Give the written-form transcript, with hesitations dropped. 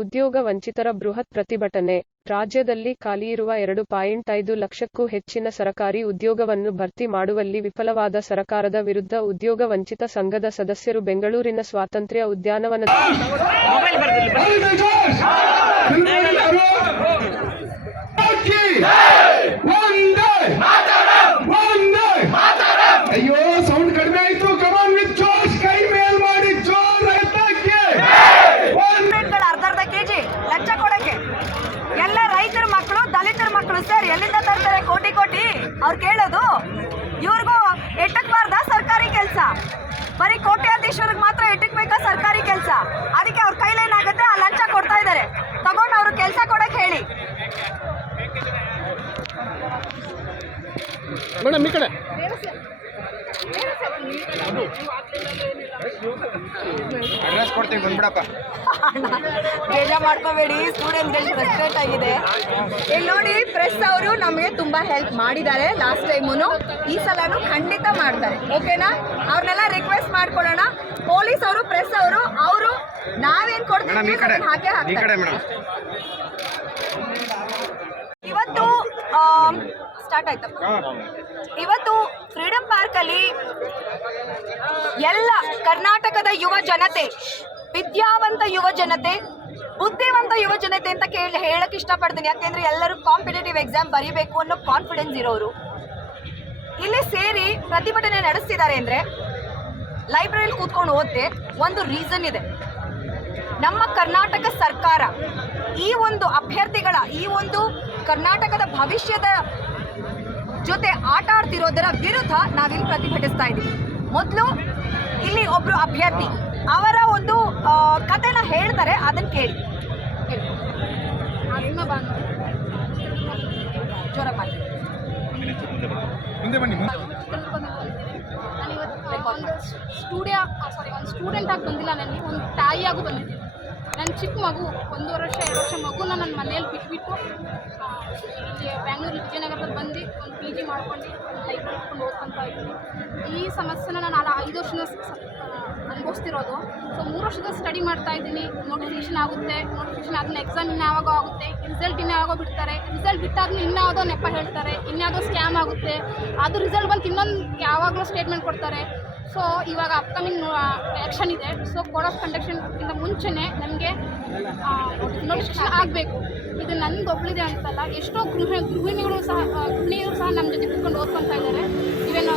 ಉದ್ಯೋಗ ವಂಚಿತರ ಬೃಹತ್ ಪ್ರತಿಭಟನೆ. ರಾಜ್ಯದಲ್ಲಿ ಖಾಲಿಯಿರುವ 2.5 ಲಕ್ಷಕ್ಕೂ ಹೆಚ್ಚಿನ ಸರಕಾರಿ ಉದ್ಯೋಗವನ್ನು ಭರ್ತಿ ಮಾಡುವಲ್ಲಿ ವಿಫಲವಾದ ಸರ್ಕಾರದ ವಿರುದ್ಧ ಉದ್ಯೋಗ ವಂಚಿತ ಸಂಘದ ಸದಸ್ಯರು ಬೆಂಗಳೂರಿನ ಸ್ವಾತಂತ್ರ್ಯ ಉದ್ಯಾನವನದಲ್ಲಿ ಸರ್ ಎಲ್ಲಿಂದ ತರ್ತಾರೆ ಕೋಟಿ ಕೋಟಿ? ಅವ್ರು ಕೇಳೋದು ಇವ್ರಿಗೂ ಎಟ್ಟಕ್ಬಾರ್ದ ಸರ್ಕಾರಿ ಕೆಲಸ? ಬರೀ ಕೋಟ್ಯಾಧೀಶರಿಗೆ ಮಾತ್ರ ಎಟ್ಟಕ್ಬೇಕಾ ಸರ್ಕಾರಿ ಕೆಲಸ? ಅದಕ್ಕೆ ಅವ್ರ ಕೈಲೇನಾಗುತ್ತೆ, ಆ ಲಂಚ ಕೊಡ್ತಾ ಇದ್ದಾರೆ. ತಗೊಂಡು ಅವರು ಕೆಲಸ ಕೊಡಕ್ಕೆ ಹೇಳಿ. ಮೇಡಮ್ ಈ ಕಡೆ ಅಡ್ರೆಸ್ ಕೊಡ್ತೀವಿ, ಬಂದ್ಬಿಡಪ್ಪ. ಬೇಜಾರು ಮಾಡ್ಕೋಬೇಡಿ, ಸ್ಟೂಡೆಂಟ್ಗಳು ಫ್ರಸ್ಟ್ರೇಟ್ ಆಗಿದೆ. ಇಲ್ಲಿ ನೋಡಿ, ಪ್ರೆಸ್ ಅವರು ನಮಗೆ ತುಂಬಾ ಹೆಲ್ಪ್ ಮಾಡಿದ್ದಾರೆ ಲಾಸ್ಟ್ ಟೈಮು. ಈ ಸಲನೂ ಖಂಡಿತ ಮಾಡ್ತಾರೆ. ಓಕೆನಾ? ಅವ್ರನ್ನೆಲ್ಲ ರಿಕ್ವೆಸ್ಟ್ ಮಾಡ್ಕೊಳ್ಳೋಣ. ಪೊಲೀಸ್ ಅವರು, ಪ್ರೆಸ್ ಅವರು ನಾವೇನ್ ಕೊಡ್ತೀವಿ ಹಾಗೆ ಹಾಕ್ತಾರೆ. ಇವತ್ತು ಸ್ಟಾರ್ಟ್ ಆಯ್ತು. ಇವತ್ತು ಫ್ರೀಡಂ ಪಾರ್ಕ್ ಅಲ್ಲಿ ಎಲ್ಲ ಕರ್ನಾಟಕದ ಯುವ ಜನತೆ, ವಿದ್ಯಾವಂತ ಯುವ ಜನತೆ, ಬುದ್ಧಿವಂತ ಯುವ ಜನತೆ ಅಂತ ಹೇಳಕ್ ಇಷ್ಟಪಡ್ತೀನಿ. ಯಾಕೆಂದ್ರೆ ಎಲ್ಲರೂ ಕಾಂಪಿಟೇಟಿವ್ ಎಕ್ಸಾಮ್ ಬರೀಬೇಕು ಅನ್ನೋ ಕಾನ್ಫಿಡೆನ್ಸ್ ಇರೋರು ಇಲ್ಲಿ ಸೇರಿ ಪ್ರತಿಭಟನೆ ನಡೆಸ್ತಿದ್ದಾರೆ ಅಂದ್ರೆ ಲೈಬ್ರರಿಲಿ ಕೂತ್ಕೊಂಡು ಓದ್ತೆ ಒಂದು ರೀಸನ್ ಇದೆ. ನಮ್ಮ ಕರ್ನಾಟಕ ಸರ್ಕಾರ ಈ ಒಂದು ಅಭ್ಯರ್ಥಿಗಳ, ಈ ಒಂದು ಕರ್ನಾಟಕದ ಭವಿಷ್ಯದ ಜೊತೆ ಆಟ ಆಡ್ತಿರೋದರ ವಿರುದ್ಧ ನಾವಿಲ್ಲಿ ಪ್ರತಿಭಟಿಸ್ತಾ ಇದ್ದೀವಿ. ಮೊದಲು ಇಲ್ಲಿ ಒಬ್ರು ಅಭ್ಯರ್ಥಿ ಅವರ ಒಂದು ಕಥೆನ ಹೇಳ್ತಾರೆ, ಅದನ್ನ ಕೇಳಿ. ಜೋರ ಮಾಡಿ. ಒಂದು ಸ್ಟೂಡೆಂಟ್ ಆಗಿ ಬಂದಿಲ್ಲ, ನನಗೆ ಒಂದು ತಾಯಿಯಾಗೂ ಬಂದಿದ್ದೀನಿ. ನನ್ನ ಚಿಕ್ಕ ಮಗು 1.5 ವರ್ಷ 2 ವರ್ಷ ಮಗುನ ನನ್ನ ಮನೇಲಿ ಬಿಟ್ಬಿಟ್ಟು ಇಲ್ಲಿ ಬ್ಯಾಂಗ್ಳೂರು ವಿಜಯನಗರದಲ್ಲಿ ಬಂದು ಒಂದು PG ಮಾಡ್ಕೊಂಡು ಲೈಫ್ ಮಾಡ್ಕೊಂಡು ಓದ್ಕೊತಾ ಇದ್ದೀನಿ. ಈ ಸಮಸ್ಯೆನ ನಾನು 5 ವರ್ಷದ ಅನುಭವಿಸ್ತಿರೋದು. ಸೊ 3 ವರ್ಷದ ಸ್ಟಡಿ ಮಾಡ್ತಾ ಇದ್ದೀನಿ. ನೋಟಿಫಿಕೇಷನ್ ಆಗುತ್ತೆ, ನೋಟಿಫಿಕೇಷನ್ ಆದಮೇಲೆ ಎಕ್ಸಾಮ್ ಇನ್ಯಾವಾಗೋ ಆಗುತ್ತೆ, ರಿಸಲ್ಟ್ ಇನ್ಯಾವಾಗೋ ಬಿಡ್ತಾರೆ, ರಿಸಲ್ಟ್ ಬಿಟ್ಟಾದ್ಮೇಲೆ ಇನ್ಯಾವುದೋ ನೆಪ ಹೇಳ್ತಾರೆ, ಇನ್ಯಾವುದೋ ಸ್ಕ್ಯಾಮ್ ಆಗುತ್ತೆ, ಅದು ರಿಸಲ್ಟ್ ಬಂದು ಇನ್ನೊಂದು ಯಾವಾಗಲೂ ಸ್ಟೇಟ್ಮೆಂಟ್ ಕೊಡ್ತಾರೆ. ಸೊ ಇವಾಗ ಅಪ್ಕಮಿಂಗ್ ಎಲೆಕ್ಷನ್ ಇದೆ. ಸೊ ಕೋಡ್ ಆಫ್ ಕಂಡಕ್ಷನ್ಗಿಂತ ಮುಂಚೆನೇ ನಮಗೆ ನೋಟಿಫಿಕೇಷನ್ ಆಗಬೇಕು. ಇದು ನನಗೆ ಒಬ್ಬಳಿದೆ ಅಂತಲ್ಲ, ಎಷ್ಟೋ ಗೃಹಿಣಿಯರು ಸಹ ನಮ್ಮ ಜೊತೆ ಕೂತ್ಕೊಂಡು ಓದ್ಕೊತಾ ಇದ್ದಾರೆ. ಇವೇನು